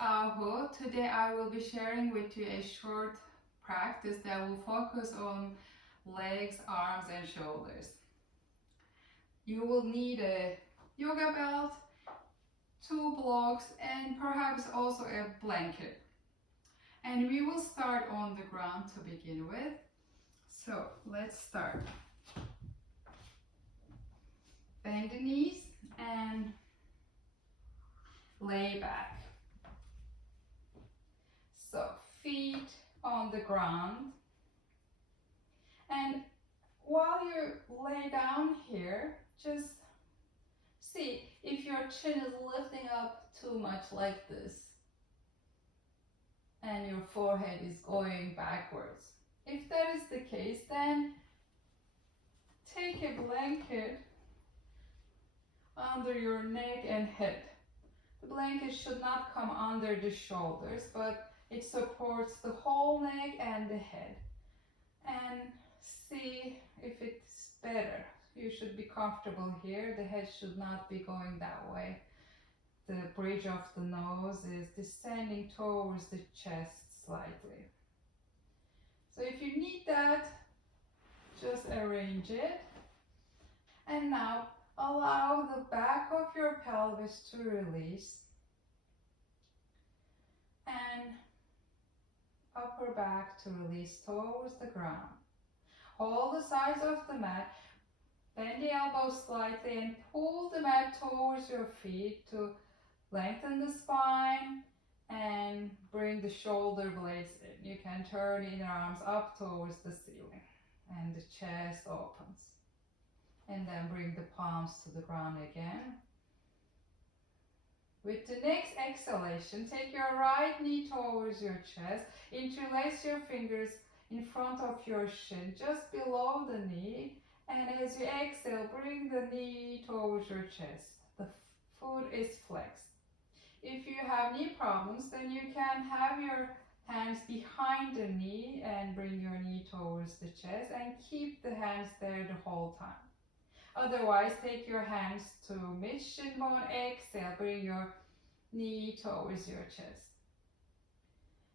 Ahu. Today I will be sharing with you a short practice that will focus on legs, arms and shoulders. You will need a yoga belt, 2 blocks and perhaps also a blanket. And we will start on the ground to begin with. So let's start. Bend the knees and lay back. So feet on the ground. And while you lay down here, just see if your chin is lifting up too much like this and your forehead is going backwards. If that is the case, then take a blanket under your neck and head. The blanket should not come under the shoulders, but it supports the whole neck and the head. And see if it's better. You should be comfortable here. The head should not be going that way. The bridge of the nose is descending towards the chest slightly. So if you need that, just arrange it. And now allow the back of your pelvis to release and upper back to release towards the ground. Hold the sides of the mat, bend the elbows slightly and pull the mat towards your feet to lengthen the spine and bring the shoulder blades in. You can turn the inner arms up towards the ceiling and the chest opens. And then bring the palms to the ground again. With the next exhalation, take your right knee towards your chest, interlace your fingers in front of your shin, just below the knee, and as you exhale, bring the knee towards your chest. The foot is flexed. If you have knee problems, then you can have your hands behind the knee and bring your knee towards the chest and keep the hands there the whole time. Otherwise, take your hands to mid-shin bone, exhale, bring your knee towards your chest.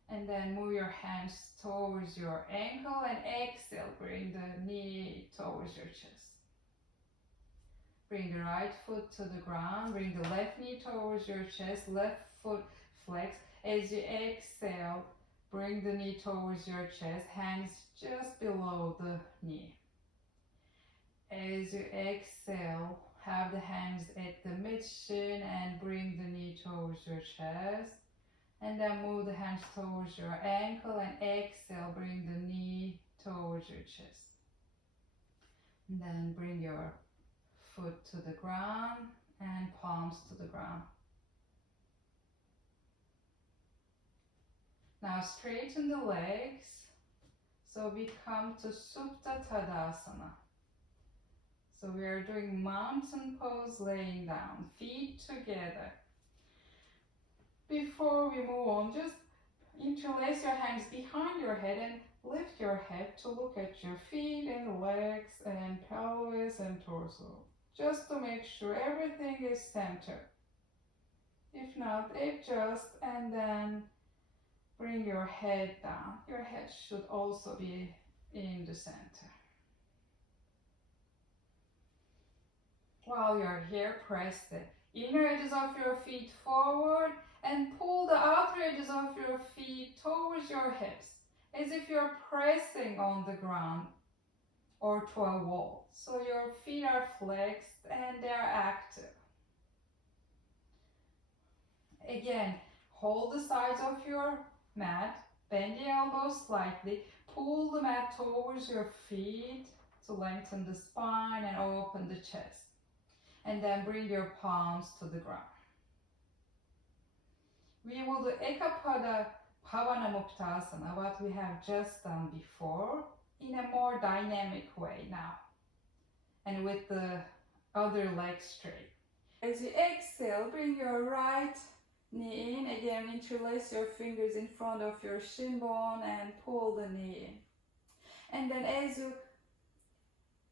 And then move your hands towards your ankle and exhale, bring the knee towards your chest. Bring the right foot to the ground, bring the left knee towards your chest, left foot flex. As you exhale, bring the knee towards your chest, hands just below the knee. As you exhale, have the hands at the mid-shin and bring the knee towards your chest. And then move the hands towards your ankle and exhale, bring the knee towards your chest. And then bring your foot to the ground and palms to the ground. Now straighten the legs. So we come to Supta Tadasana. So we are doing mountain pose laying down, feet together. Before we move on, just interlace your hands behind your head and lift your head to look at your feet and legs and pelvis and torso. Just to make sure everything is centered. If not, adjust and then bring your head down. Your head should also be in the center. While you're here, press the inner edges of your feet forward and pull the outer edges of your feet towards your hips, as if you're pressing on the ground or to a wall. So your feet are flexed and they are active. Again, hold the sides of your mat, bend the elbows slightly, pull the mat towards your feet to lengthen the spine and open the chest. And then bring your palms to the ground. We will do Ekapada Pavana Muktasana, what we have just done before, in a more dynamic way now. And with the other leg straight. As you exhale, bring your right knee in. Again, interlace your fingers in front of your shin bone and pull the knee in. And then as you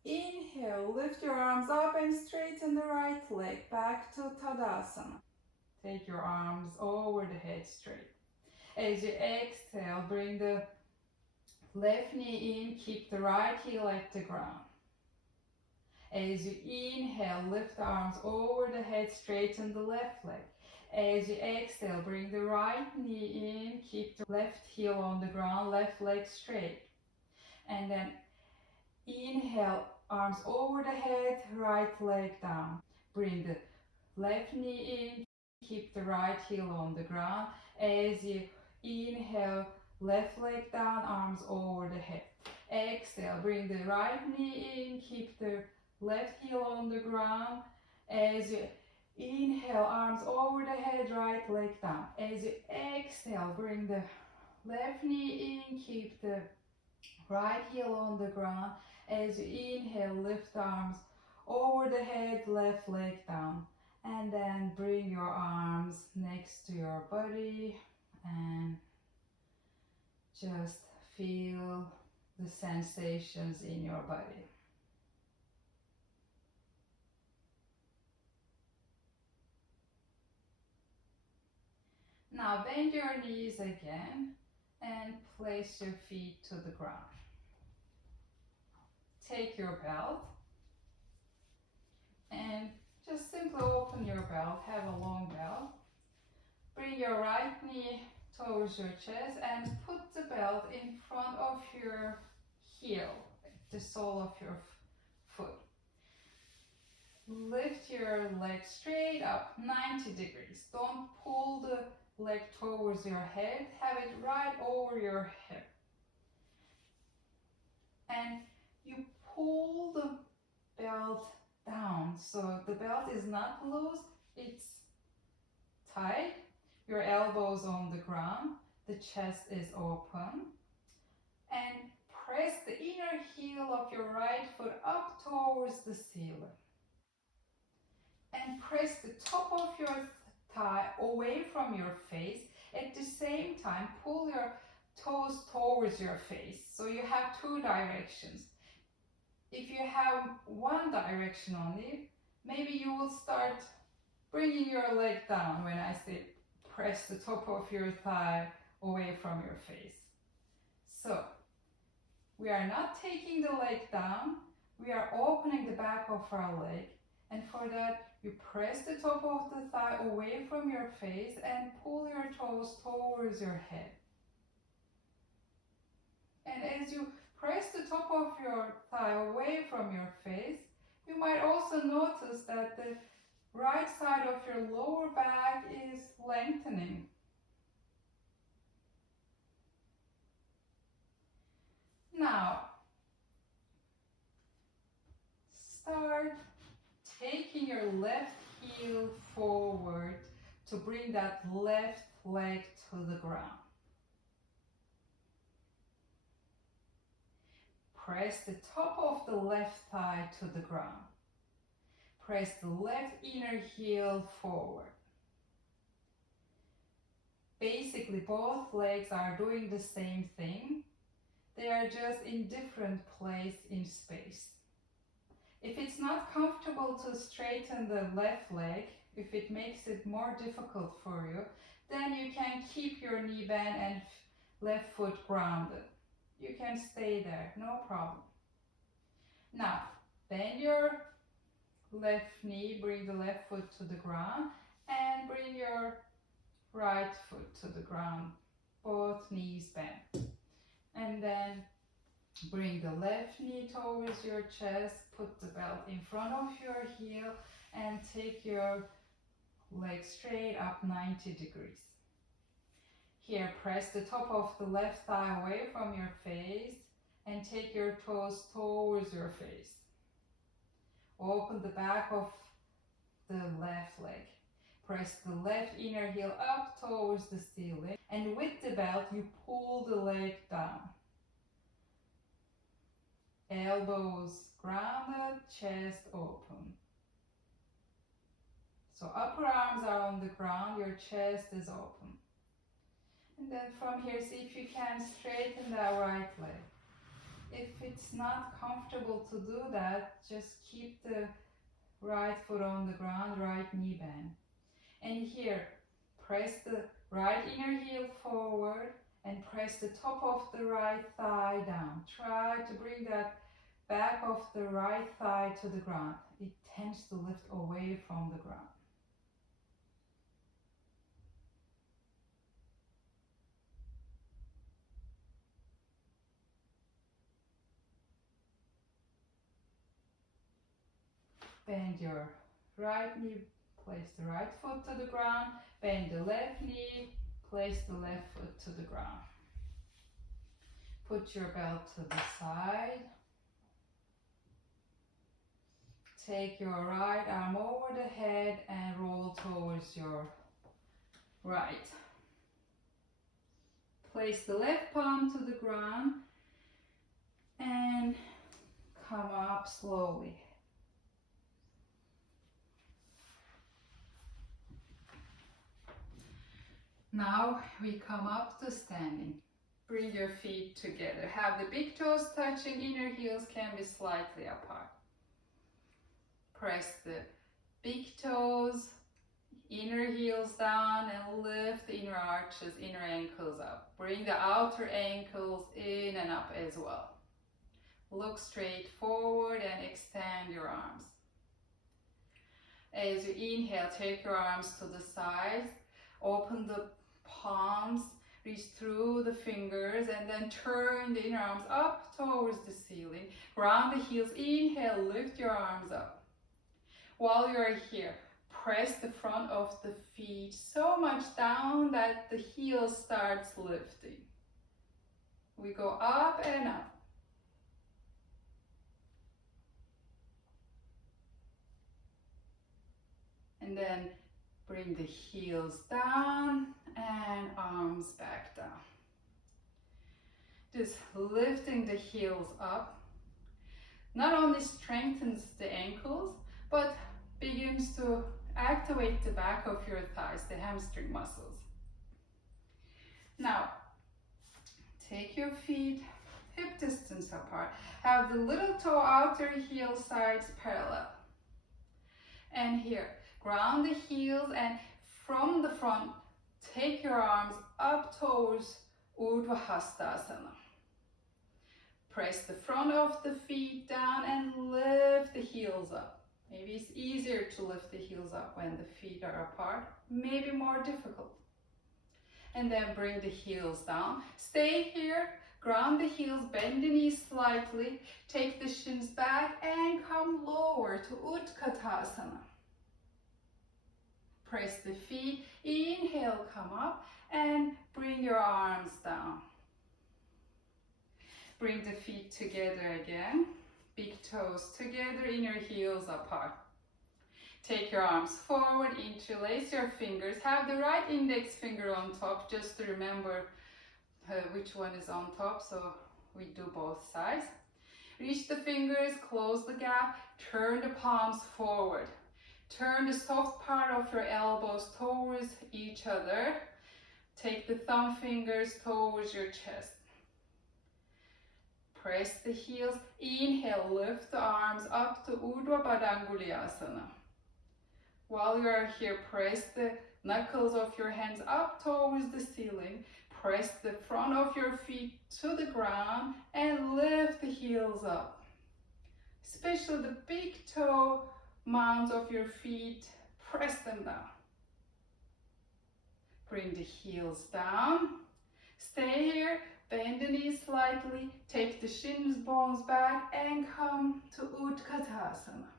inhale, lift your arms up and straighten the right leg back to Tadasana. Take your arms over the head straight. As you exhale, bring the left knee in, keep the right heel at the ground. As you inhale, lift the arms over the head, straighten the left leg. As you exhale, bring the right knee in, keep the left heel on the ground, left leg straight. And then inhale, arms over the head, right leg down. Bring the left knee in, keep the right heel on the ground. As you inhale, left leg down, arms over the head. Exhale, bring the right knee in, keep the left heel on the ground. As you inhale, arms over the head, right leg down. As you exhale, bring the left knee in, keep the right heel on the ground. As you inhale, lift the arms over the head, left leg down. And then bring your arms next to your body and just feel the sensations in your body. Now bend your knees again and place your feet to the ground. Take your belt and just simply open your belt, have a long belt. Bring your right knee towards your chest and put the belt in front of your heel, the sole of your foot. Lift your leg straight up 90 degrees. Don't pull the leg towards your head, have it right over your hip. And you pull the belt down, so the belt is not loose, it's tight. Your elbows on the ground, the chest is open, and press the inner heel of your right foot up towards the ceiling. And press the top of your thigh away from your face. At the same time, pull your toes towards your face. So you have two directions. If you have one direction only, maybe you will start bringing your leg down when I say press the top of your thigh away from your face. So we are not taking the leg down, we are opening the back of our leg, and for that you press the top of the thigh away from your face and pull your toes towards your head. And as you press the top of your thigh away from your face, you might also notice that the right side of your lower back is lengthening. Now, start taking your left heel forward to bring that left leg to the ground. Press the top of the left thigh to the ground. Press the left inner heel forward. Basically, both legs are doing the same thing. They are just in different place in space. If it's not comfortable to straighten the left leg, if it makes it more difficult for you, then you can keep your knee bend and left foot grounded. You can stay there, no problem. Now, bend your left knee, bring the left foot to the ground, and bring your right foot to the ground, both knees bent. And then bring the left knee towards your chest, put the belt in front of your heel, and take your leg straight up 90 degrees. Here, press the top of the left thigh away from your face and take your toes towards your face. Open the back of the left leg. Press the left inner heel up towards the ceiling, and with the belt you pull the leg down. Elbows grounded, chest open. So upper arms are on the ground, your chest is open. And then from here, see if you can straighten that right leg. If it's not comfortable to do that, just keep the right foot on the ground, right knee bend. And here, press the right inner heel forward and press the top of the right thigh down. Try to bring that back of the right thigh to the ground. It tends to lift away from the ground. Bend your right knee, place the right foot to the ground. Bend the left knee, place the left foot to the ground. Put your belt to the side. Take your right arm over the head and roll towards your right. Place the left palm to the ground and come up slowly. Now we come up to standing. Bring your feet together. Have the big toes touching, inner heels can be slightly apart. Press the big toes, inner heels down, and lift the inner arches, inner ankles up. Bring the outer ankles in and up as well. Look straight forward and extend your arms. As you inhale, take your arms to the sides, open the palms, reach through the fingers, and then turn the inner arms up towards the ceiling. Round the heels, inhale, lift your arms up. While you're here, press the front of the feet so much down that the heel starts lifting. We go up and up. And then bring the heels down and arms back down. Just lifting the heels up not only strengthens the ankles, but begins to activate the back of your thighs, the hamstring muscles. Now, take your feet hip distance apart. Have the little toe outer heel sides parallel. And here, ground the heels and from the front, take your arms up towards Urdhva Hastasana. Press the front of the feet down and lift the heels up. Maybe it's easier to lift the heels up when the feet are apart, maybe more difficult. And then bring the heels down. Stay here, ground the heels, bend the knees slightly, take the shins back and come lower to Utkatasana. Press the feet, inhale, come up and bring your arms down. Bring the feet together again, big toes together, inner heels apart. Take your arms forward, interlace your fingers. Have the right index finger on top, just to remember which one is on top, so we do both sides. Reach the fingers, close the gap, turn the palms forward. Turn the soft part of your elbows towards each other. Take the thumb fingers towards your chest. Press the heels. Inhale, lift the arms up to Urdhva Padanguliasana. While you are here, press the knuckles of your hands up towards the ceiling. Press the front of your feet to the ground and lift the heels up. Especially the big toe mounds of your feet, press them down. Bring the heels down. Stay here, bend the knees slightly, take the shins bones back and come to Utkatasana.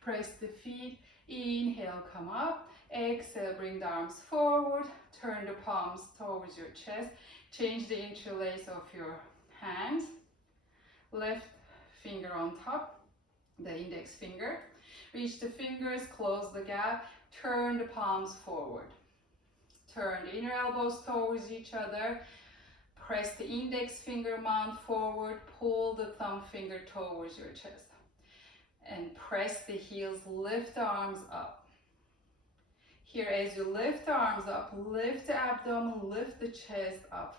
Press the feet, inhale, come up. Exhale, bring the arms forward, turn the palms towards your chest. Change the interlace of your hands. Left finger on top, the index finger. Reach the fingers, close the gap, turn the palms forward. Turn the inner elbows towards each other. Press the index finger mount forward, pull the thumb finger towards your chest. And press the heels, lift the arms up. Here, as you lift the arms up, lift the abdomen, lift the chest up.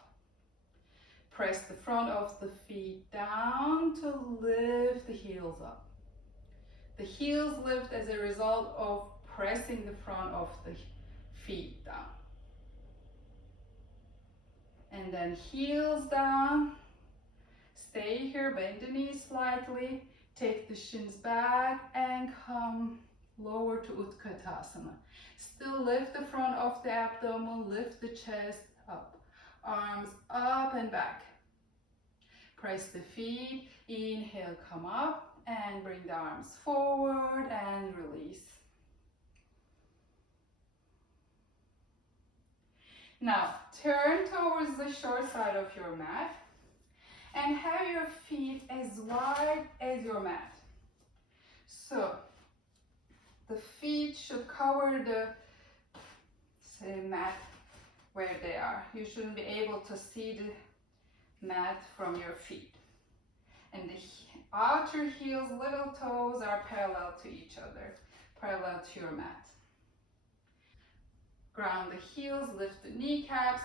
Press the front of the feet down to lift the heels up. The heels lift as a result of pressing the front of the feet down. And then heels down. Stay here, bend the knees slightly. Take the shins back and come lower to Utkatasana. Still lift the front of the abdomen, lift the chest up. Arms up and back. Press the feet, inhale, come up and bring the arms forward and release. Now turn towards the short side of your mat and have your feet as wide as your mat. So the feet should cover the mat where they are. You shouldn't be able to see the mat from your feet. And the outer heels, little toes are parallel to each other, parallel to your mat. Ground the heels, lift the kneecaps,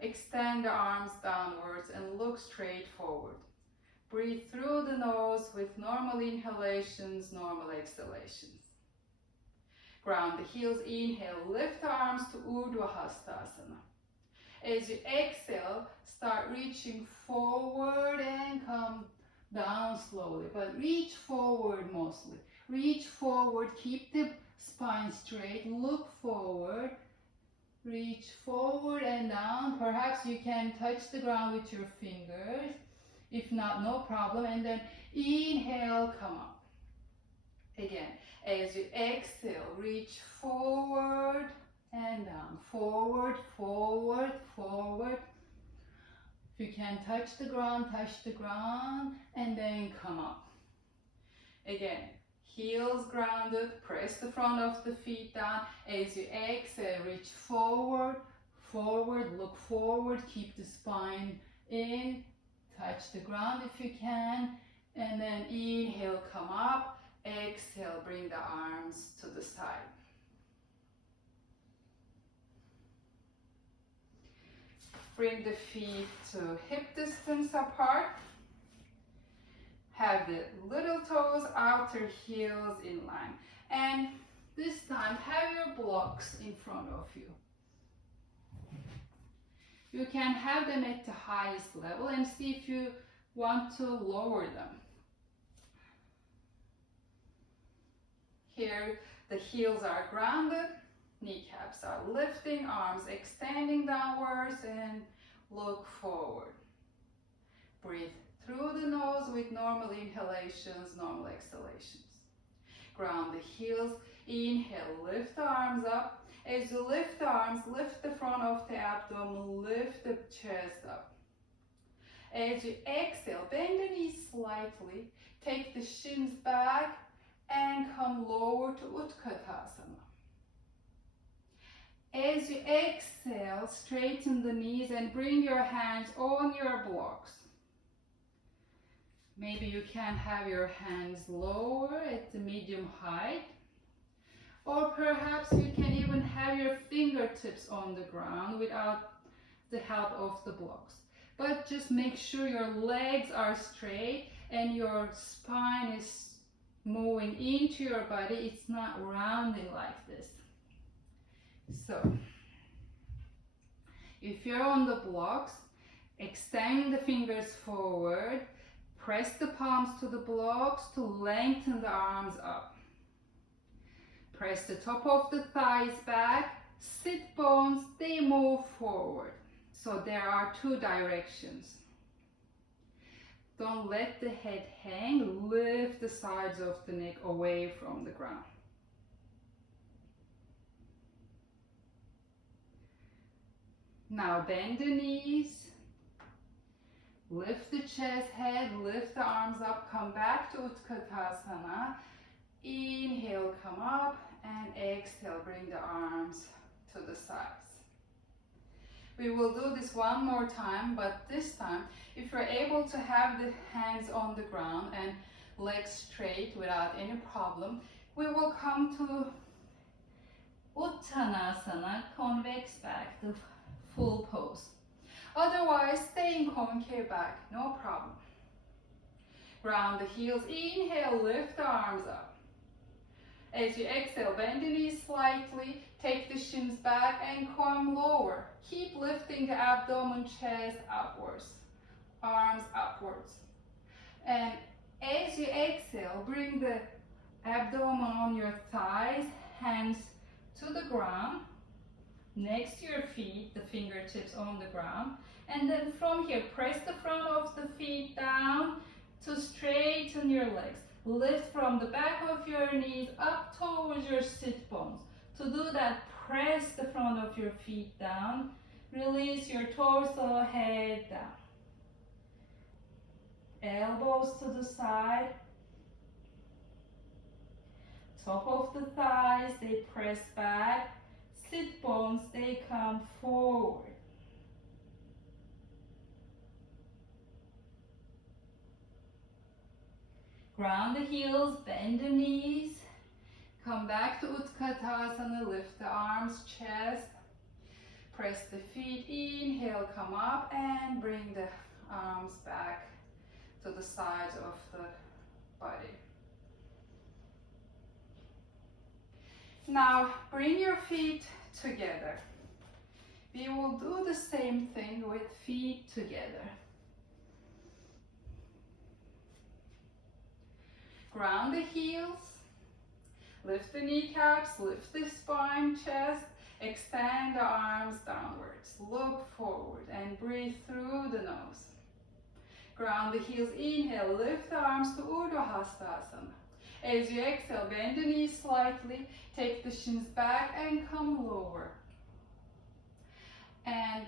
extend the arms downwards and look straight forward. Breathe through the nose with normal inhalations, normal exhalations. Ground the heels, inhale, lift the arms to Urdhva Hastasana. As you exhale, start reaching forward and come down slowly, but reach forward mostly. Reach forward, keep the spine straight, look forward, reach forward and down. Perhaps you can touch the ground with your fingers. If not, no problem. And then inhale, come up. Again, as you exhale, reach forward and down. Forward, forward, forward. If you can touch the ground, and then come up. Again, heels grounded, press the front of the feet down. As you exhale, reach forward, forward, look forward, keep the spine in, touch the ground if you can, and then inhale, come up, exhale, bring the arms to the side. Bring the feet to hip distance apart. Have the little toes, outer heels in line. And this time, have your blocks in front of you. You can have them at the highest level and see if you want to lower them. Here, the heels are grounded. Kneecaps are lifting, arms extending downwards and look forward. Breathe through the nose with normal inhalations, normal exhalations. Ground the heels, inhale, lift the arms up. As you lift the arms, lift the front of the abdomen, lift the chest up. As you exhale, bend the knees slightly, take the shins back and come lower to Utkatasana. As you exhale, straighten the knees and bring your hands on your blocks. Maybe you can have your hands lower at the medium height. Or perhaps you can even have your fingertips on the ground without the help of the blocks. But just make sure your legs are straight and your spine is moving into your body. It's not rounding like this. So, if you're on the blocks, extend the fingers forward, press the palms to the blocks to lengthen the arms up. Press the top of the thighs back, sit bones, they move forward. So there are two directions. Don't let the head hang, lift the sides of the neck away from the ground. Now bend the knees, lift the chest, head, lift the arms up, come back to Utkatasana. Inhale, come up, and exhale, bring the arms to the sides. We will do this one more time, but this time, if you're able to have the hands on the ground and legs straight without any problem, we will come to Uttanasana, convex back, the full pose. Otherwise, stay in concave back, no problem. Ground the heels, inhale, lift the arms up. As you exhale, bend the knees slightly, take the shins back and come lower. Keep lifting the abdomen, chest upwards, arms upwards. And as you exhale, bring the abdomen on your thighs, hands to the ground, next to your feet, the fingertips on the ground. And then from here, press the front of the feet down to straighten your legs. Lift from the back of your knees up towards your sit bones. To do that, press the front of your feet down. Release your torso, head down. Elbows to the side. Top of the thighs, they press back. Sit bones, they come forward. Ground the heels, bend the knees. Come back to Utkatasana, lift the arms, chest. Press the feet, inhale, come up and bring the arms back to the sides of the body. Now bring your feet together. We will do the same thing with feet together. Ground the heels, lift the kneecaps, lift the spine, chest, extend the arms downwards. Look forward and breathe through the nose. Ground the heels, inhale, lift the arms to Urdhva Hastasana. As you exhale, bend the knees slightly, take the shins back and come lower. And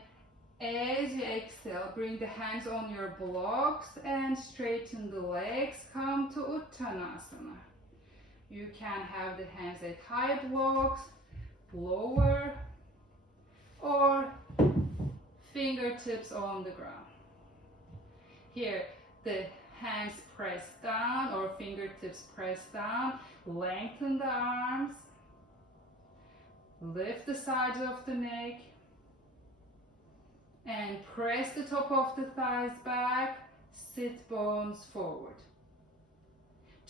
as you exhale, bring the hands on your blocks and straighten the legs. Come to Uttanasana. You can have the hands at high blocks, lower, or fingertips on the ground. Here, the hands press down or fingertips press down. Lengthen the arms. Lift the sides of the neck. And press the top of the thighs back. Sit bones forward.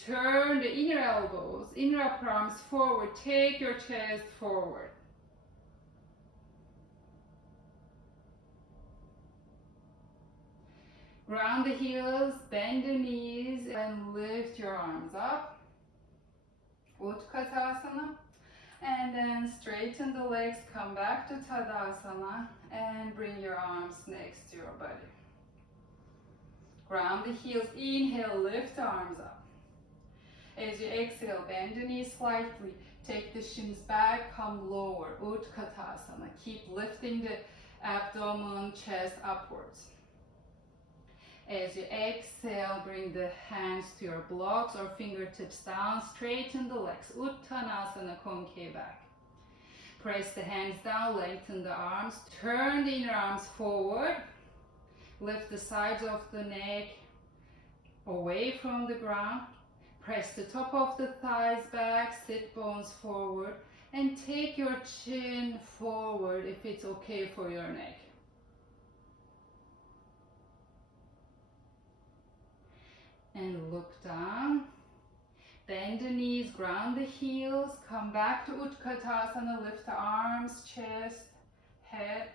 Turn the inner elbows, inner upper arms forward. Take your chest forward. Ground the heels, bend the knees, and lift your arms up. Utkatasana. And then straighten the legs, come back to Tadasana, and bring your arms next to your body. Ground the heels, inhale, lift the arms up. As you exhale, bend the knees slightly, take the shins back, come lower, Utkatasana. Keep lifting the abdomen, chest upwards. As you exhale, bring the hands to your blocks or fingertips down, straighten the legs, Uttanasana, concave back. Press the hands down, lengthen the arms, turn the inner arms forward, lift the sides of the neck away from the ground, press the top of the thighs back, sit bones forward, and take your chin forward if it's okay for your neck. And look down, bend the knees, ground the heels, come back to Utkatasana, lift the arms, chest, head,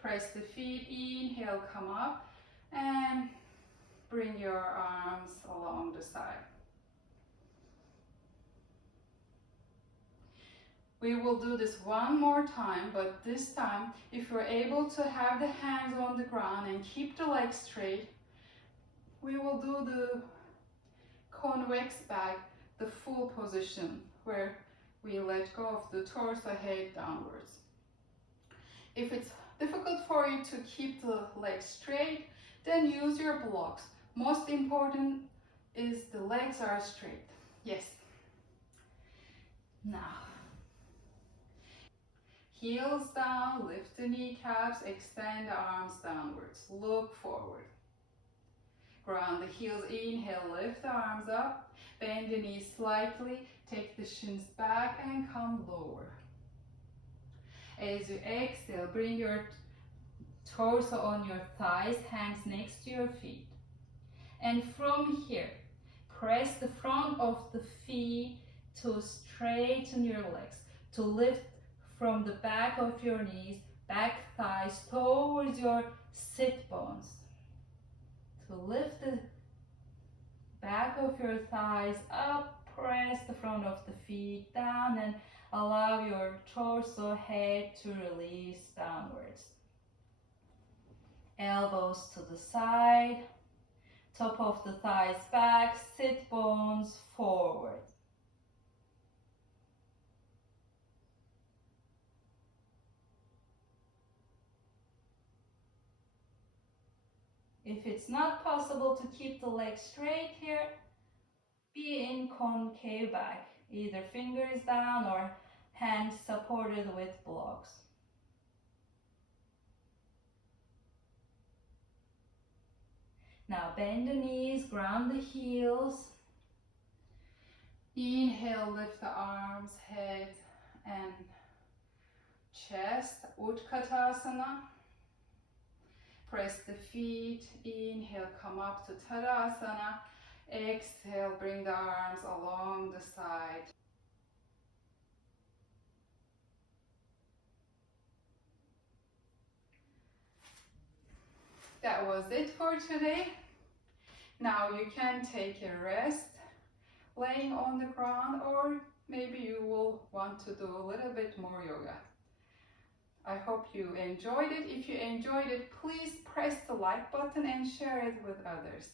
press the feet, inhale, come up, and bring your arms along the side. We will do this one more time, but this time, if you're able to have the hands on the ground and keep the legs straight, we will do the convex back, the full position, where we let go of the torso, head downwards. If it's difficult for you to keep the legs straight, then use your blocks. Most important is the legs are straight. Yes. Now, heels down, lift the kneecaps, extend the arms downwards, look forward. Ground the heels, inhale, lift the arms up, bend the knees slightly, take the shins back and come lower. As you exhale, bring your torso on your thighs, hands next to your feet. And from here, press the front of the feet to straighten your legs, to lift from the back of your knees, back thighs towards your sit bones, to lift the back of your thighs up, press the front of the feet down, and allow your torso head to release downwards. Elbows to the side, top of the thighs back, sit bones forward. If it's not possible to keep the legs straight here, be in concave back, either fingers down or hands supported with blocks. Now bend the knees, ground the heels. Inhale, lift the arms, head and chest, Utkatasana. Press the feet, inhale, come up to Tadasana. Exhale, bring the arms along the side. That was it for today. Now you can take a rest, laying on the ground, or maybe you will want to do a little bit more yoga. I hope you enjoyed it. If you enjoyed it, please press the like button and share it with others.